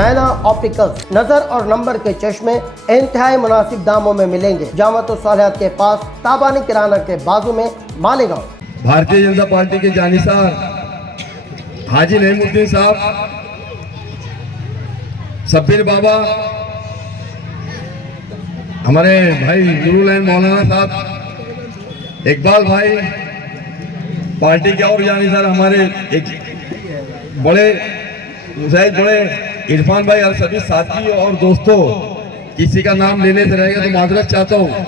नैना opticals नजर और number के चश्मे इंतहाई मुनासिब दामों में मिलेंगे। जामत सालिहात के पास, ताबानी किराना के बाजू में, मालेगांव। भारतीय जनता पार्टी के जानिसार हाजी नईमुद्दीन साहब, सब्बीर बाबा, हमारे भाई नुरुल मौलाना साहब, इकबाल भाई, पार्टी के और जानिसार हमारे एक बड़े इरफान भाई और सभी साथी और दोस्तों, किसी का नाम लेने से रहेगा तो माजरत चाहता हूँ।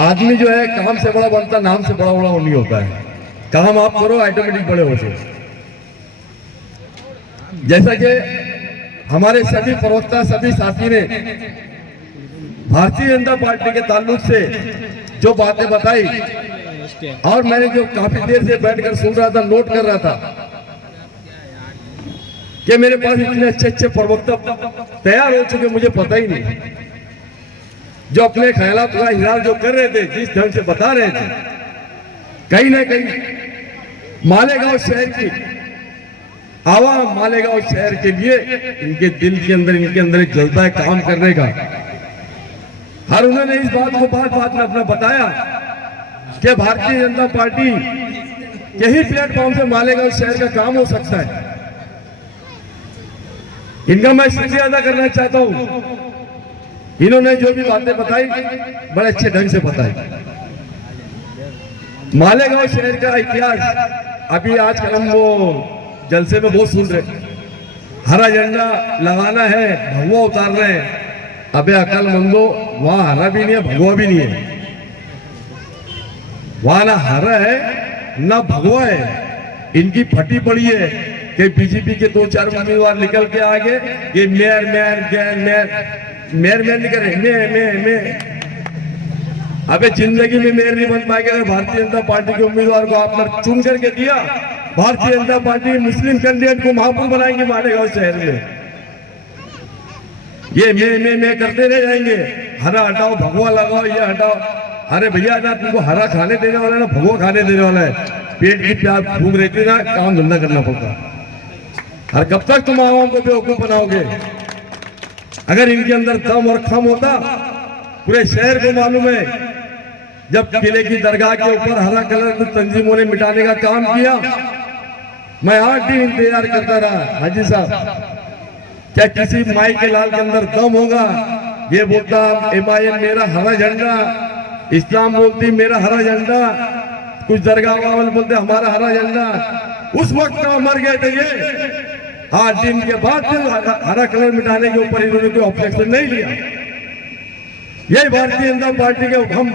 आदमी जो है काम से बड़ा बनता, नाम से बड़ा नहीं होता है। काम आप करो ऑटोमेटिक बड़े होते। जैसा कि हमारे सभी प्रवक्ता, सभी साथी ने भारतीय जनता पार्टी के ताल्लुक से जो बातें बताई और मैंने जो काफी देर से बैठकर सुन रहा था, नोट कर रहा था कि मेरे पास इतने अच्छे अच्छे प्रवक्ता तैयार हो चुके, मुझे पता ही नहीं। जो अपने ख्यालात का इजहार जो कर रहे थे, जिस ढंग से बता रहे थे, कहीं ना कहीं मालेगांव शहर की आवाम, मालेगांव शहर के लिए इनके दिल के अंदर, इनके अंदर एक जज्बा है काम करने का। हर उन्होंने इस बात को बात में अपना बताया कि भारतीय जनता पार्टी के ही प्लेटफॉर्म से मालेगांव शहर का काम हो सकता है। इनका मैं शुक्रिया अदा करना चाहता हूं। इन्होंने जो भी बातें बताई बड़े अच्छे ढंग से बताई। मालेगांव शहर का इतिहास अभी आजकल हम वो जलसे में बहुत सुन रहे, हरा झंडा लगाना है, भगवा उतार रहे हैं। अबे अकलमंदो, वहां हरा भी नहीं है, भगवा भी नहीं है। वहां ना हरा है ना भगवा है। इनकी फटी पड़ी है कि बीजेपी के 2-4 उम्मीदवार निकल के आगे ये मेयर नहीं करे, मैं अबे जिंदगी में मेयर नहीं बन पाएंगे। अगर भारतीय जनता पार्टी के उम्मीदवार को आपने चुन करके दिया, भारतीय जनता पार्टी मुस्लिम कैंडिडेट को महापौर बनाएंगे मालेगांव शहर में। ये मैं करते रह जाएंगे, हरा हटाओ, भगवा लगाओ, ये हटाओ। अरे भैया ना तुमको हरा खाने देने वाला है ना भगवा खाने देने वाला है। पेट की प्यास भूख रहती ना, काम धंधा करना पड़ता। और कब तक तुम आवाम को बेवकूफ बनाओगे? अगर इनके अंदर दम और खम होता, पूरे शहर को मालूम है। जब किले की दरगाह के ऊपर हरा कलर को तंजीमों ने मिटाने का काम किया, मैं 8 दिन इंतजार करता रहा। हाजी साहब, क्या किसी माई के लाल के अंदर दम होगा? ये बोलता MIM मेरा हरा झंडा, इस्लाम बोलती मेरा हरा झंडा, कुछ दरगाह वाले बोलते हमारा हरा झंडा। उस वक्त मर गए थे ये। 8 दिन के बाद हरा कलर मिटाने के ऊपर इन्होंने कोई ऑब्जेक्शन नहीं लिया। यही भारतीय जनता पार्टी के हम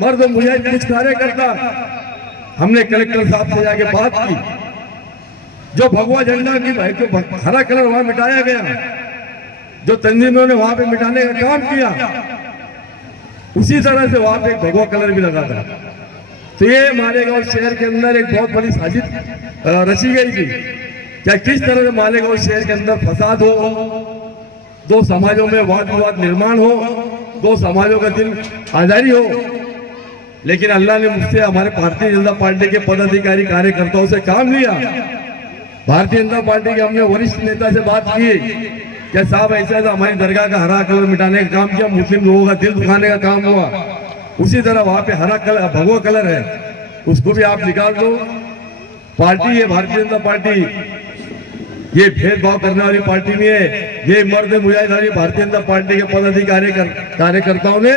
मर्द मुजाहिद कुछ कार्यकर्ता, हमने कलेक्टर साहब से जाके बात की। जो भगवा झंडा की भाई को हरा कलर वहां मिटाया गया, जो तंजीमों ने वहां पे मिटाने का काम किया, उसी तरह से वहां पे एक भगवा कलर भी लगा था। तो ये मालेगांव शहर के अंदर एक बहुत बड़ी साजिश रची गई थी। क्या किस तरह से मालेगांव शहर के अंदर फसाद हो, 2 समाजों में वाद विवाद निर्माण हो, 2 समाजों का दिल आजारी हो। लेकिन अल्लाह ने मुझसे, हमारे भारतीय जनता पार्टी के पदाधिकारी कार्यकर्ताओं से काम लिया। भारतीय जनता पार्टी के हमने वरिष्ठ नेता से बात की कि साहब ऐसा था, हमारी दरगाह का हरा कलर मिटाने का काम किया, मुस्लिम लोगों का दिल दुखाने का काम हुआ। उसी तरह वहां पे हरा कलर, भगवा कलर है, उसको भी आप निकाल दो। पार्टी है भारतीय जनता पार्टी, ये भेदभाव करने वाली पार्टी नहीं है। ये मर्द मुजाहिद भारतीय जनता पार्टी के पदाधिकारी कार्यकर्ताओं ने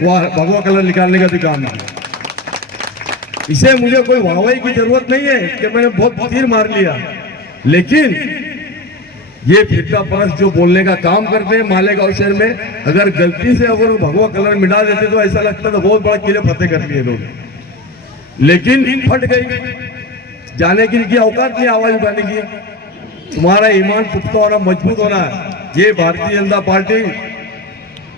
भगवा कलर निकालने का भी काम किया। इसे मुझे कोई वाहवाही की जरूरत नहीं है कि मैंने बहुत तीर मार लिया, लेकिन ये फिरका परस्त जो बोलने का काम करते हैं मालेगांव शहर में, अगर गलती से अगर भगवा कलर मिटा देते तो ऐसा लगता था बहुत बड़ा किले फतेह कर लिए लोग। लेकिन फट गई, जाने की इनकी औकात नहीं आवाज उठाने की। तुम्हारा ईमान पुख्ता होना, मजबूत होना, ये भारतीय जनता पार्टी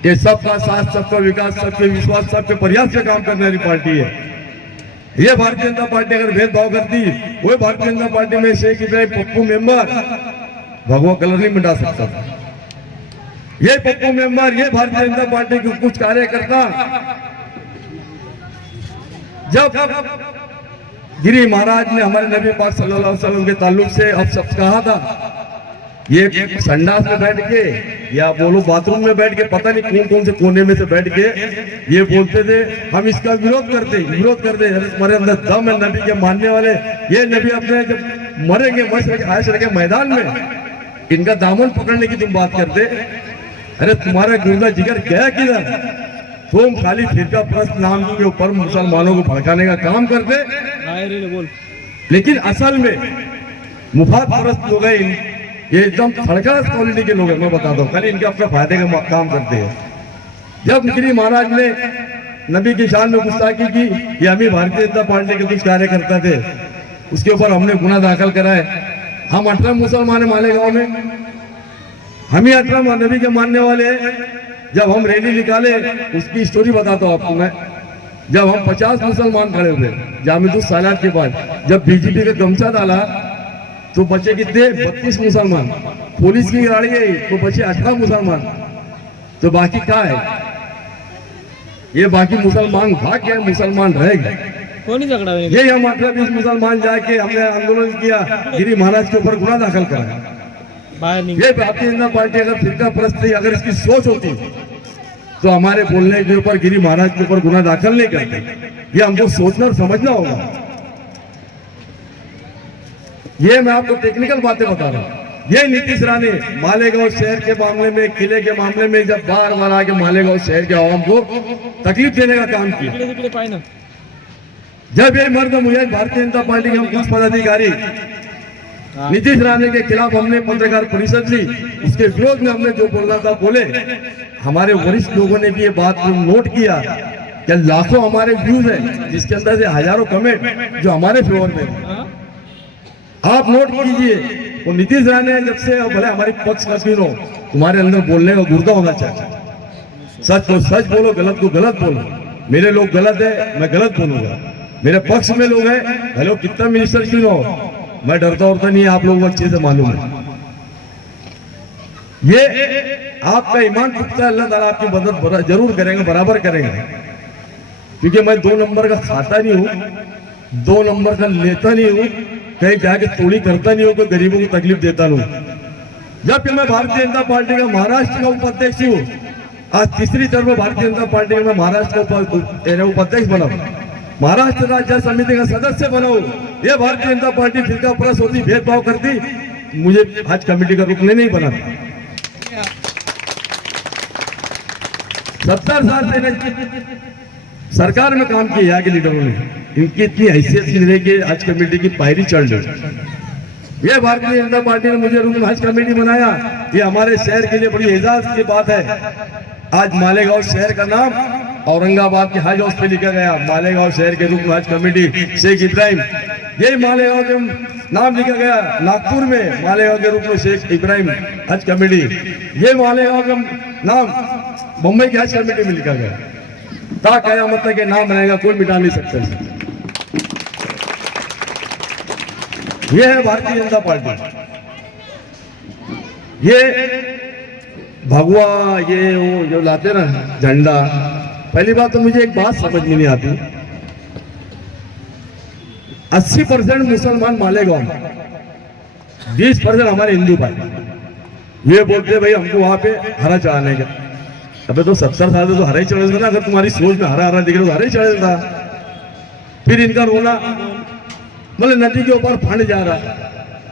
ये सबका साथ, सबका विकास, सबके विश्वास, सबके प्रयास से काम करने वाली पार्टी है। ये भारतीय जनता पार्टी अगर भेदभाव करती, वो भारतीय जनता पार्टी में शेख इब्राहिम पप्पू मेंबर भगवा कलर नहीं मिटा सकता था। ये पप्पू मेंबर, ये भारतीय जनता पार्टी के कुछ कार्यकर्ता जब गिरी महाराज ने हमारे नबी पाक सल्लल्लाहु अलैहि वसल्लम के ताल्लुक से अब सब कहा था ये संडास में बैठ के या बोलो बाथरूम में बैठ के पता नहीं कौन कौन से कोने में से बैठ के ये बोलते थे हम इसका विरोध करते हमारे अंदर दम है नबी के मानने वाले। ये नबी अपने जब मरेंगे हश्र के मैदान में इनका दामन पकड़ने की तुम बात करते। अरे तुम्हारा गुर्दा जिगर गया किधर? तुम खाली फिरका प्रस्त नाम के ऊपर मुसलमानों को भड़काने का काम करते, लेकिन असल में मुफाद परस्त लोग हैं। ये एकदम थर्ड क्लास क्वालिटी के लोग हैं, मैं बताता हूँ। खाली इनके अपने फायदे का काम करते हैं। जब गिरी महाराज ने नबी की शान में गुस्ताखी की, ये हम ही भारतीय जनता पार्टी के कुछ कार्यकर्ता थे, उसके ऊपर हमने गुना दाखिल कराए। हम 18 मुसलमान मालेगांव में, हम ही 18 नबी के मानने वाले हैं। जब हम रैली निकाले, उसकी स्टोरी बताता हूँ आपको मैं। जब हम 50 मुसलमान खड़े हुए जामिदुस सालात के बाद, जब बीजेपी का गमछा डाला तो बचे कितने? 32 मुसलमान। पुलिस की गाड़ी आई तो बचे 18 मुसलमान। तो बाकी क्या है? ये बाकी मुसलमान भाग गए, मुसलमान रह गए। कौन झगड़ा? ये हम 18-20 मुसलमान जाके हमने आंदोलन किया, गिरी महाराज के ऊपर गुना दाखिल करा। ये भारतीय जनता पार्टी अगर फिरका परस्त थी, अगर इसकी सोच होती तो हमारे बोलने के ऊपर गिरी महाराज के ऊपर गुना दाखिल नहीं करते। ये हमको सोचना और समझना होगा। ये मैं आपको टेक्निकल बातें बता रहा हूँ। ये नीतीश राणे मालेगांव शहर के मामले में, किले के मामले में जब बार बार आके मालेगांव शहर के आवाम को तकलीफ देने का काम किया। जब ये मर्द मुझे भारतीय जनता पार्टी के हम कुछ पदाधिकारी नीतीश राणे के खिलाफ हमने पत्रकार परिषद ली, उसके विरोध में हमने जो बोलना था बोले। हमारे वरिष्ठ लोगों ने भी ये बात नोट किया कि लाखों हमारे व्यूज है, जिसके अंदर से हजारों कमेंट जो हमारे फेवर में। आप नोट कीजिए, वो नीतीश राणे जब से, भले हमारी पक्ष का क्यों हो, तुम्हारे अंदर बोलने का गुर्दा होना चाहिए। सच को सच बोलो, गलत को गलत बोलो। मेरे लोग गलत है, मैं गलत बोलूंगा। मेरे पक्ष में लोग हैं, भले कितना मिनिस्टर क्यों हो, मैं डरता उड़ता नहीं है। आप लोगों को अच्छे से मालूम है। ये आपका ईमान पुख्ता है, अल्लाह ताला आपकी मदद जरूर करेंगे, बराबर करेंगे। क्योंकि मैं 2 नंबर का खाता नहीं हूँ, 2 नंबर का लेता नहीं हूँ, कहीं जाके तोड़ी करता नहीं हूँ, कोई गरीबों को तकलीफ देता नहीं। जबकि मैं भारतीय जनता पार्टी का महाराष्ट्र का उपाध्यक्ष हूँ, आज तीसरी टर्म भारतीय जनता पार्टी में मैं महाराष्ट्र का उपाध्यक्ष बना, महाराष्ट्र राज्य समिति का सदस्य बना हूँ। ये भारतीय जनता पार्टी फिरका परस्त होती, भेदभाव करती, मुझे हज कमेटी का रुकने नहीं बना। 70 साल से सरकार में काम किया यहाँ के लीडरों ने, इनकी इतनी हैसियत नहीं रही कि हज कमेटी की पायरी चढ़ जाए। ये भारतीय जनता पार्टी ने मुझे रुकन हज कमेटी बनाया, ये हमारे शहर के लिए बड़ी एजाज की बात है। आज मालेगांव शहर का नाम औरंगाबाद के हज हाउस पे लिखा गया, मालेगांव शहर के रुकन हज कमेटी शेख इब्राहिम। यही मालेगांव के नाम लिखा गया नागपुर में, मालेगांव के रुकन शेख इब्राहिम हज कमेटी। ये मालेगांव का नाम मुंबई की हज कमेटी में लिखा गया। ता कयामत तक नाम रहेगा, कोई मिटा नहीं सकता। ये है भारतीय जनता पार्टी। ये भगवा ये वो जो लाते ना झंडा, पहली बात तो मुझे एक बात समझ में नहीं आती। 80% मुसलमान मालेगांव, 20% हमारे हिंदू भाई। ये बोलते भाई हमको वहां पे हरा चढ़ाने का। अबे तो 70 साल से तो हरा ही चढ़ेगा ना। अगर तुम्हारी सोच में हरा हरा दिख रहा तो हरा ही चढ़ेगा। फिर इनका रोना, मतलब नदी के ऊपर फंड जा रहा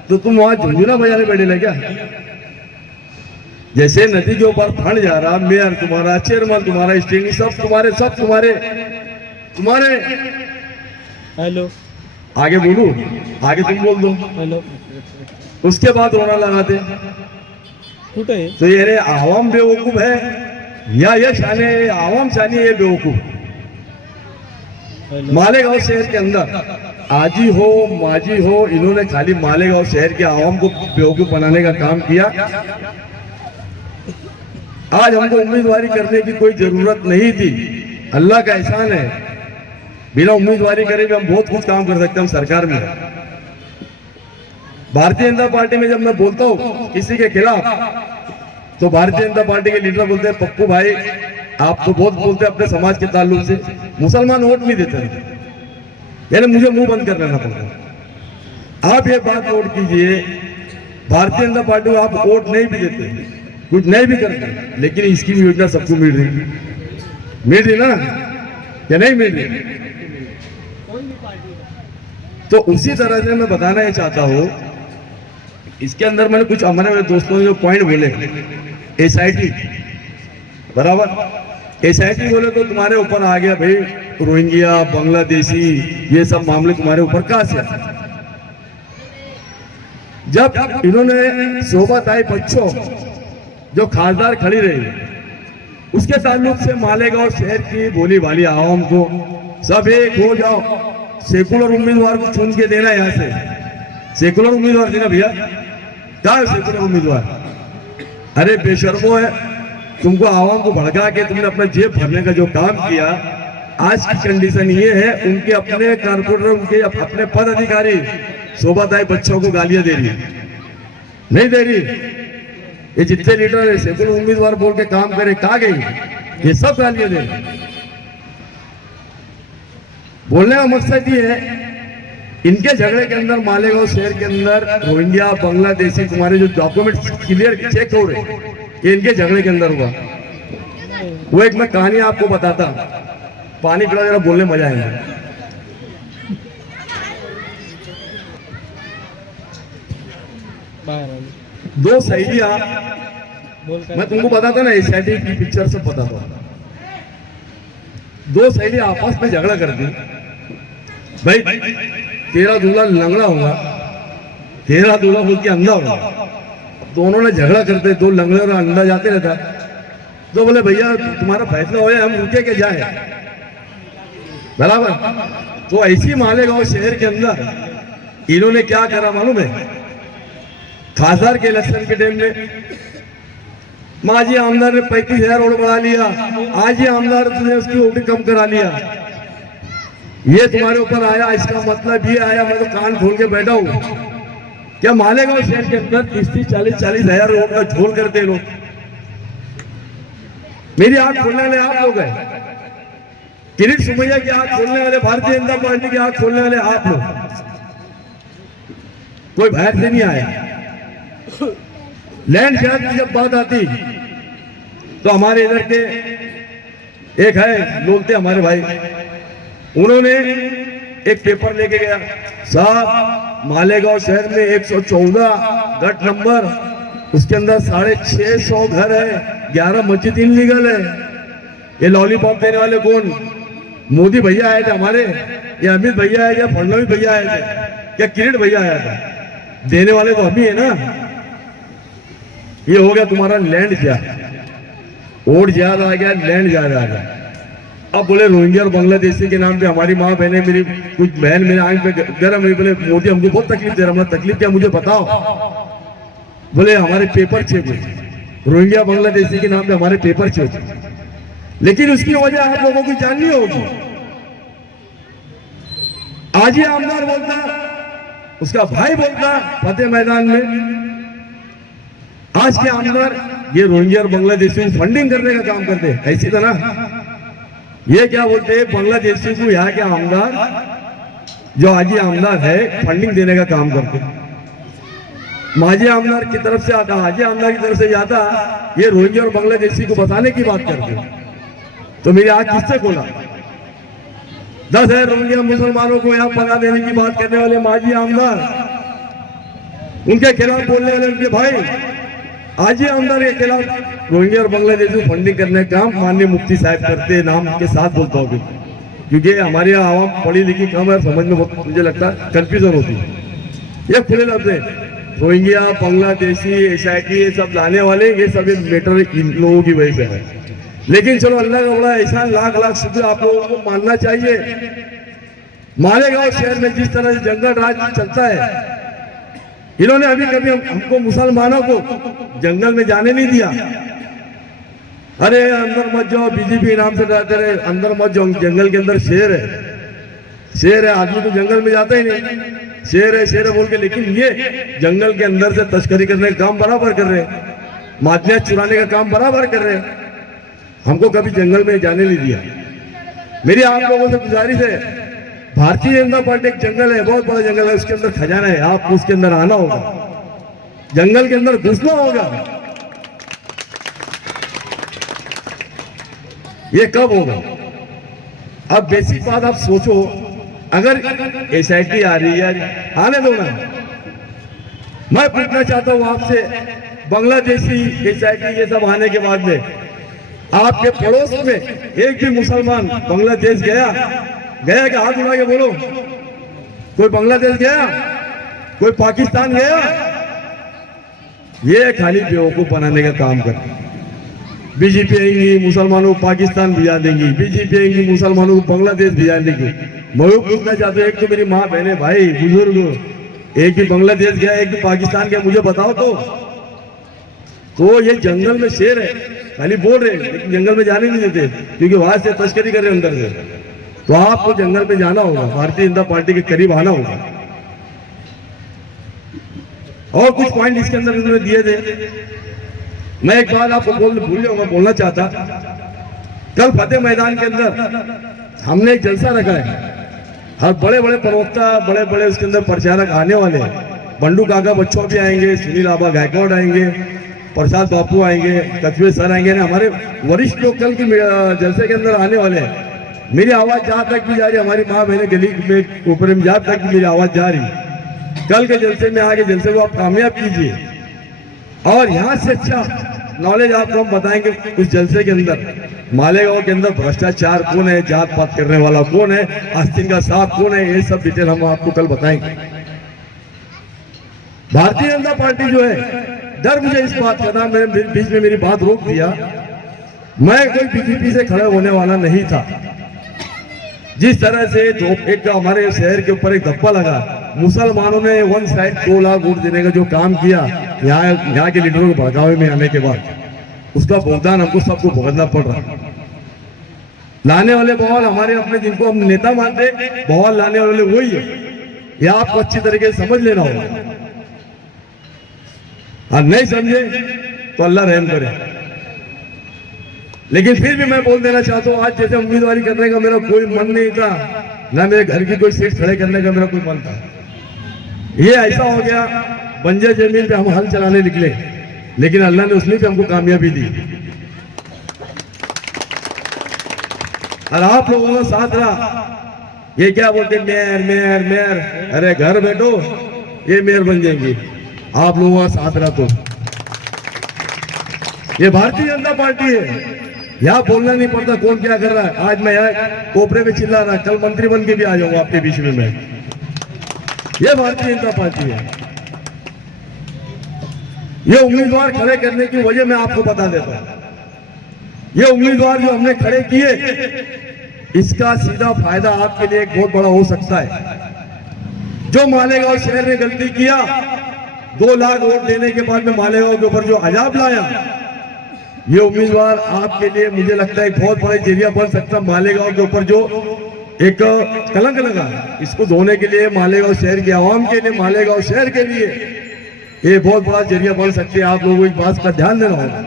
तो तुम वहां झुंझुना बजाने बैठे ले क्या? जैसे नदी के ऊपर फंड जा रहा, मेयर तुम्हारा, चेयरमैन तुम्हारा, स्टेडिंग सब तुम्हारे। हेलो, आगे बोलू, आगे तुम बोल दो। हेलो, उसके बाद रोना लगाते। तो ये आवाम बेवकूफ है या ये शाने आवाम शानी ये बेवकूफ। मालेगांव शहर के अंदर आजी हो माजी हो, इन्होंने खाली मालेगांव शहर के आवाम को बेवकूफ बनाने का काम किया। आज हमको उम्मीदवारी करने की कोई जरूरत नहीं थी, अल्लाह का एहसान है। बिना उम्मीदवारी करे भी हम बहुत कुछ काम कर सकते हैं। हम सरकार में, भारतीय जनता पार्टी में जब मैं बोलता हूँ किसी के खिलाफ, तो भारतीय जनता पार्टी के लीडर बोलते हैं पप्पू भाई आप तो बहुत बोलते हैं अपने समाज के ताल्लुक से, मुसलमान वोट नहीं देते, यानी मुझे मुंह बंद कर लेना पड़ता। आप ये बात नोट कीजिए, भारतीय जनता पार्टी को आप वोट नहीं भी देते, कुछ नहीं भी करते, लेकिन इसकी योजना सबको मिल रही ना, या नहीं मिल रही? तो उसी तरह से मैं बताना ये चाहता हूँ, इसके अंदर मैंने कुछ हमारे दोस्तों ने जो पॉइंट बोले, SIT बराबर, SIT बोले तो तुम्हारे ऊपर आ गया भाई रोहिंग्या, बांग्लादेशी, ये सब मामले तुम्हारे ऊपर कहां से? जब इन्होंने शोभा ताई बच्चों जो खासदार खड़ी रही, उसके ताल्लुक से मालेगांव शहर की बोली वाली आवाम को सब एक हो जाओ, सेकुलर उम्मीदवार को चुन के देना, यहाँ से सेकुलर उम्मीदवार देना भैया, क्या है सेकुलर उम्मीदवार? अरे बेशर्मो है, तुमको आवाम को भड़का के तुमने अपना जेब भरने का जो काम किया, आज की कंडीशन ये है, उनके अपने कारपोरेटर, उनके अपने पद अधिकारी शोभा ताई बच्चों को गालियां दे रही, नहीं दे रही? ये जितने लीडर है सेकुलर उम्मीदवार बोल के काम करे, कहा गई? ये सब गालियां दे रही। बोलने का मकसद ये है, इनके झगड़े के अंदर मालेगांव शहर के अंदर रोहिंग्या, बांग्लादेशी, तुम्हारे जो डॉक्यूमेंट क्लियर चेक हो रहे, ये इनके झगड़े के अंदर हुआ। वो एक मैं कहानी आपको बताता, पानी पिला जरा, बोलने मजा आएगा। दो सहेलियां, मैं तुमको बताता ना, SIT की पिक्चर से पता था, दो सहेलियां आपस में झगड़ा करती, भाई तेरा दूल्हा लंगड़ा होगा, तेरा दूल्हा बोल के अंधा होगा। दोनों ने झगड़ा करते, दो लंगड़े और अंधा जाते रहता, तो बोले भैया तुम्हारा फैसला हो जाए, हम रुके के जाए, बराबर। तो ऐसी मालेगांव शहर के अंदर इन्होंने क्या करा मालूम है? खासदार के इलेक्शन के टाइम में माजी आमदार ने 35,000 रोड बढ़ा लिया, आज ही आमदार ने उसकी वोटिंग कम करा लिया। ये तुम्हारे ऊपर आया, इसका मतलब ये आया, मैं तो कान खोल के बैठा हूं, क्या मालेगांव शहर के अंदर 30-40 हजार रोड का झोल करते लोग? मेरी आंख खोलने वाले आप लोग हैं, किरीट सुमैया की आंख खोलने वाले, भारतीय जनता पार्टी की आंख खोलने वाले आप लोग, कोई बाहर से नहीं आया। लैंड शेयर की जब बात आती तो हमारे इधर के एक है बोलते हमारे भाई, उन्होंने एक पेपर लेके गया, साहब मालेगांव शहर में 114 गट नंबर, उसके अंदर 650 घर है, 11 मस्जिद इनलीगल है। ये लॉलीपॉप देने वाले कौन? मोदी भैया आए थे हमारे, या अमित भैया आए थे, फडणवीस भैया आए थे, क्या किरीट भैया आया था? देने वाले तो हम ही है ना। ये हो गया तुम्हारा लैंड क्या, वोट ज्यादा आ गया, लैंड ज्यादा आ गया। अब बोले रोहिंग्या और बांग्लादेशी के नाम पे हमारी माँ बहने, मेरी कुछ बहन मेरे आंख पे गर्म है, बोले मोदी हमको बहुत तकलीफ दे रहा है। तकलीफ क्या मुझे बताओ? बोले हमारे पेपर चेक हुए, रोहिंग्या बांग्लादेशी के नाम पे हमारे पेपर चेक हुए, लेकिन उसकी वजह आप लोगों को जाननी होगी। आज ही आमदार बोलता, उसका भाई बोलता फतेह मैदान में, आज के आमदार ये रोहिंग्या और बांग्लादेशी को फंडिंग करने का काम करते हैं। ऐसी तरह ये क्या बोलते हैं, बांग्लादेशी को यहाँ के आमदार जो आजी आमदार है फंडिंग देने का काम करते हैं। माजी आमदार की तरफ से आता, आजी आमदार की तरफ से जाता, ये रोहिंग्या और बांग्लादेशी को बताने की बात करते। तो मेरी आंख किससे खोला? 10,000 रोहिंग्या मुसलमानों को यहाँ पना देने की बात करने वाले माजी आमदार, उनके खिलाफ बोलने वाले उनके भाई आज ही आमदार के खिलाफ रोहिंग्या और बांग्लादेश को फंडिंग करने का काम माननीय मुफ्ती साहब करते, नाम के साथ बोलता हूँ क्योंकि हमारी आवाम पढ़ी लिखी कम है, समझ में बहुत मुझे लगता है कंफ्यूजन होती है। ये खुले लफ्ज है, रोहिंग्या बांग्लादेशी SIT ये सब लाने वाले, ये सब मैटर इन लोगों की वजह से है। लेकिन चलो अल्लाह का बड़ा एहसान, लाख लाख शुक्र आप लोगों को मानना चाहिए। मालेगांव शहर में जिस तरह से जंगल राज चलता है, इन्होंने अभी कभी हमको मुसलमानों को जंगल में जाने नहीं दिया। अरे अंदर मत जाओ, बीजेपी नाम से डराते रहे, अंदर मत जाओ, जंगल के अंदर शेर है, शेर है, आदमी तो जंगल में जाता ही नहीं, शेर है बोल के। लेकिन ये जंगल के अंदर से तस्करी करने का काम बराबर कर रहे, मादनियत चुराने का काम बराबर कर रहे, हमको कभी जंगल में जाने नहीं दिया। मेरी आप लोगों से गुजारिश है, भारतीय जनता पार्टी एक जंगल है, बहुत बड़ा जंगल है, उसके अंदर खजाना है, आपको उसके अंदर आना होगा। जंगल के अंदर घुसना होगा। ये कब होगा? अब बेसिक बात आप सोचो, अगर SIT आ रही है, आने दो ना। मैं पूछना चाहता हूं आपसे, बांग्लादेशी SIT ये सब आने के बाद में आपके पड़ोस में एक भी मुसलमान बांग्लादेश गया कि हाथ उठा के बोलो। कोई बांग्लादेश गया? कोई पाकिस्तान गया? ये खाली बेवकूफ बनाने का काम करते। बीजेपी आएंगी, मुसलमानों को पाकिस्तान भिजा देंगी, बीजेपी आएंगी, मुसलमानों को बांग्लादेश भिजा देंगी। मैं पूछना चाहता हूँ, एक तो मेरी माँ बहने भाई बुजुर्ग, एक भी बांग्लादेश गया, एक भी पाकिस्तान गया, मुझे बताओ तो ये जंगल में शेर है, खाली बोल रहे लेकिन जंगल में जाने नहीं देते, क्योंकि वहां से तस्करी कर रहे अंदर से। तो आपको जंगल में जाना होगा, भारतीय जनता पार्टी के करीब आना होगा। और कुछ पॉइंट इसके अंदर इन्होंने दिए थे। मैं एक बात आपको भूल जाऊंगा, बोलना चाहता। कल फतेह मैदान के अंदर हमने एक जलसा रखा है और बड़े बड़े प्रवक्ता, बड़े बड़े उसके अंदर प्रचारक आने वाले हैं। बंडू काका बच्चों भी आएंगे, सुनील आबा गायकवाड़ आएंगे, प्रसाद बापू आएंगे, कछुए सर आएंगे ना, हमारे वरिष्ठ लोग कल के जलसे के अंदर आने वाले हैं। मेरी आवाज जहां तक भी जा रही है, हमारी माँ बहने गली में ऊपर में जहां तक मेरी आवाज जा रही, कल के जलसे में आगे जलसे को आप कामयाब कीजिए। और यहाँ से अच्छा नॉलेज आपको हम बताएंगे उस जलसे के अंदर। मालेगांव के अंदर भ्रष्टाचार कौन है, जात पात करने वाला कौन है, आस्तीन का सांप कौन है, ये सब डिटेल हम आपको कल बताएंगे। भारतीय जनता पार्टी जो है, डर मुझे इस बात का था, मेरे बीच में मेरी बात रोक दिया। मैं कोई बीजेपी से खड़े होने वाला नहीं था। जिस तरह से एक हमारे शहर के ऊपर एक धब्बा लगा, मुसलमानों ने वन साइड 2 लाख वोट देने का जो काम किया यहाँ के लीडरों को भड़कावे में आने के बाद, उसका भुगतान हमको सबको भुगतना पड़ रहा। लाने वाले बवाल हमारे अपने, जिनको हम नेता मानते, बवाल लाने वाले वही है। यह आपको अच्छी तरीके से समझ लेना होगा, और नहीं समझे तो अल्लाह रहम करे। लेकिन फिर भी मैं बोल देना चाहता हूँ, आज जैसे उम्मीदवारी करने का मेरा कोई मन नहीं था, ना मेरे घर की कोई सीट खड़े करने का मेरा कोई मन था। ये ऐसा हो गया, बंजर जमीन पे हम हल चलाने निकले, लेकिन अल्लाह ने उसमें भी हमको कामयाबी दी। और आप लोगों का साथ रहा। ये क्या बोलते मेयर मेयर मेयर, अरे घर बैठो, ये मेयर बन जाएंगे। आप लोगों का साथ रहा तो ये भारतीय जनता पार्टी है। यहाँ बोलना नहीं पड़ता कौन क्या कर रहा है। आज मैं यहाँ कोपरे में चिल्ला रहा, कल मंत्री बन के भी आ जाऊंगा आपके बीच में। मैं ये भारतीय जनता पार्टी है। ये उम्मीदवार खड़े करने की वजह मैं आपको बता देता हूं। ये उम्मीदवार जो हमने खड़े किए, इसका सीधा फायदा आपके लिए एक बहुत बड़ा हो सकता है। जो मालेगांव शहर में गलती किया, 2 लाख वोट देने के बाद में मालेगांव के ऊपर जो अजाब लाया, ये उम्मीदवार आपके लिए मुझे लगता है एक बहुत बड़ा जरिया बन सकता है। मालेगांव के ऊपर जो एक कलंक लगा, इसको धोने के लिए, मालेगांव शहर के आवाम के लिए, मालेगांव शहर के लिए ये बहुत बड़ा जरिया बन सकती है। आप लोगों को इस बात का ध्यान देना होगा।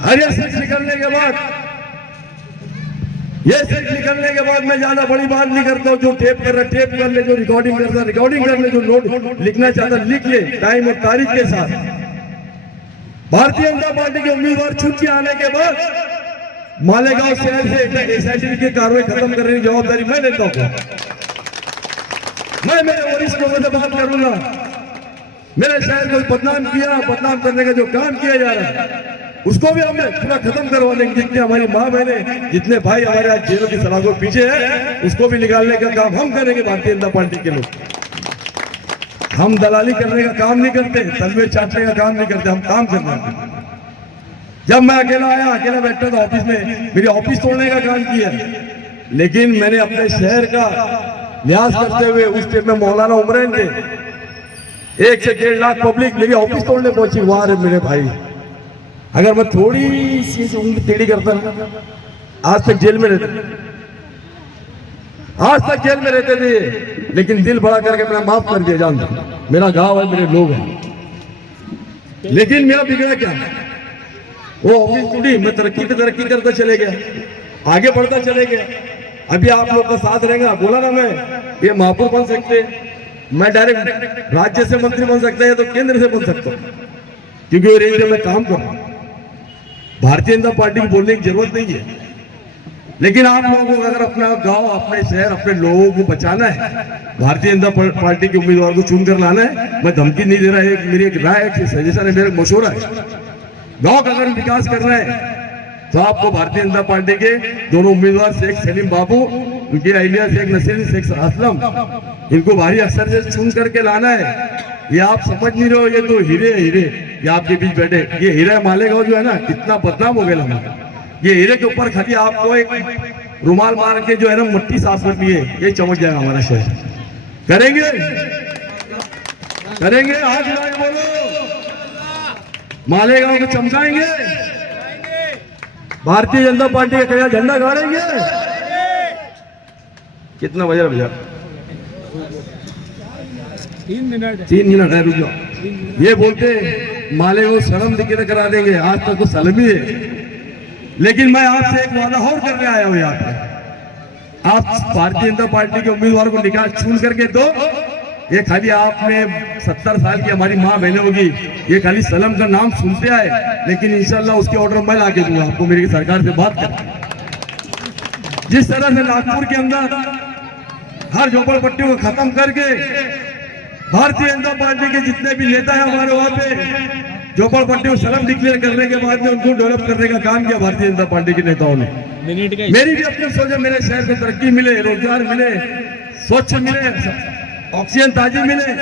हर ये सीट निकलने के बाद, ये सीट निकलने के बाद मैं ज्यादा बड़ी बात नहीं करता हूँ। जो टेप कर रहा टेप कर ले, जो रिकॉर्डिंग कर रहा रिकॉर्डिंग कर ले, जो नोट लिखना चाहता लिख ले, टाइम और तारीख के साथ। भारतीय जनता पार्टी के उम्मीदवार चुन के आने के बाद मालेगांव शहर से SIT की कार्रवाई खत्म करने की जवाबदारी मैं लेता हूँ। मैं मेरे वरिष्ठ लोगों से बात करूंगा। मेरे शहर को बदनाम किया, बदनाम करने का जो काम किया जा रहा है, उसको भी हमने पूरा खत्म करवा देंगे। जितने हमारी माँ बहने, जितने भाई हमारे आज जेलों की सलाखों पीछे है, उसको भी निकालने का काम हम करेंगे। भारतीय जनता पार्टी के लोग, हम दलाली करने का काम नहीं करते, तलवे चाटने का काम नहीं करते, हम काम करते हैं। जब मैं अकेला आया, अकेला बैठा था ऑफिस में, मेरी ऑफिस तोड़ने का काम किया, लेकिन मैंने अपने शहर का लिहाज करते हुए, उस टाइम में मौलाना उमरैन थे, 1 से 1.5 लाख पब्लिक मेरी ऑफिस तोड़ने पहुंची। वाह रे मेरे भाई, अगर मैं थोड़ी सी उंगली टेढ़ी करता ना, आज तक जेल में रहते, आज तक जेल में रहते थे। लेकिन दिल बड़ा करके मैंने माफ कर दिया। जान, मेरा गांव है, मेरे लोग हैं। लेकिन मेरा बिगड़ा क्या, वो ऑफिस टूटी, मैं तरक्की पे तरक्की करता चले गया, आगे बढ़ता चले गया। अभी आप लोग का साथ रहेगा, बोला ना मैं, ये महापौर बन सकते, मैं डायरेक्ट राज्य से मंत्री बन सकता है तो केंद्र से बन सकता हूँ, क्योंकि वो रेंज में मैं काम कर रहा हूँ। भारतीय जनता पार्टी को बोलने की जरूरत नहीं है। लेकिन आप लोगों को अगर अपना गांव, अपने शहर, अपने लोगों को बचाना है, भारतीय जनता पार्टी के उम्मीदवार को चुन कर लाना है। मैं धमकी नहीं दे रहा है, मेरी एक राय है, सजेशन है, मेरा मशवरा है। गांव का अगर विकास करना है तो आपको भारतीय जनता पार्टी के दोनों उम्मीदवार शेख सलीम बाबू, उनके अहलिया शेख नसीर, शेख असलम, इनको भारी अक्सर से चुन करके लाना है। ये आप समझ नहीं रहे हो, ये तो हीरे हीरे ये आपके बीच बैठे, ये हीरा मालेगांव जो है ना, कितना बदनाम हो गया हमारा। ये हीरे के ऊपर खाली आपको एक रुमाल मार के जो है ना मट्टी साफ करनी है, ये चमक जाएगा हमारा शहर। करेंगे करेंगे, आज लाए बोलो, मालेगांव को चमकाएंगे, भारतीय जनता पार्टी का कया झंडा गाड़ेंगे। कितना बजा भैया? 3 मिनट 3 मिनट है, रुक जाओ। ये बोलते मालेगांव शर्म दिखे करा देंगे, आज तक तो सलमी है। लेकिन मैं आपसे एक वादा और करने आया हूं यहाँ पे, आप भारतीय जनता पार्टी के उम्मीदवार को निकाल चुन करके दो। ये खाली आपने 70 साल की हमारी माँ बहनें होगी, ये खाली सलम का नाम सुनते आए, लेकिन इंशाल्लाह उसके ऑर्डर मैं लाके दूंगा आपको, मेरी सरकार से बात कर। जिस तरह से नागपुर के अंदर हर झोपड़पट्टी को खत्म करके भारतीय जनता पार्टी के जितने भी नेता हैं हमारे वहां पे झोपड़पट्टी को सलम डिक्लेयर करने के बाद में उनको डेवलप करने का काम किया भारतीय जनता पार्टी के नेताओं ने। मिनट का मेरी भी अपनी सोच है, मेरे शहर को तरक्की मिले, रोजगार मिले, स्वच्छ मिले, ऑक्सीजन ताजी मिले।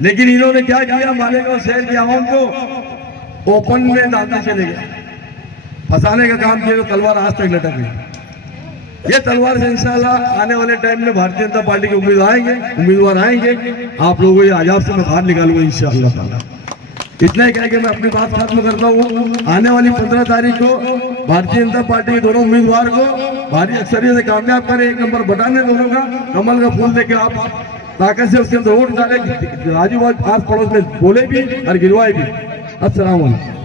लेकिन इन्होंने क्या किया, मालेगांव शहर की आवाम को ओपन में डालते चले गए, फंसाने का काम किया, तो तलवार आज तक लटक गई। ये तलवार से इंशाल्लाह आने वाले टाइम में भारतीय जनता पार्टी के उम्मीदवार आएंगे, आप लोगों को ये आजाद से मैं बाहर निकालूंगा इंशाल्लाह ताला। इतना ही कह के मैं अपनी बात खत्म करता हूँ। आने वाली 15 तारीख को भारतीय जनता पार्टी के दोनों उम्मीदवार को भारी अक्सरियत से कामयाब करें, 1 नंबर बटाने दोनों का, कमल का फूल देके आप ताकत से उसके अंदर वोट डाले। राजू आस पड़ोस में बोले भी और गिरवाए भी। अस्सलाम वालेकुम।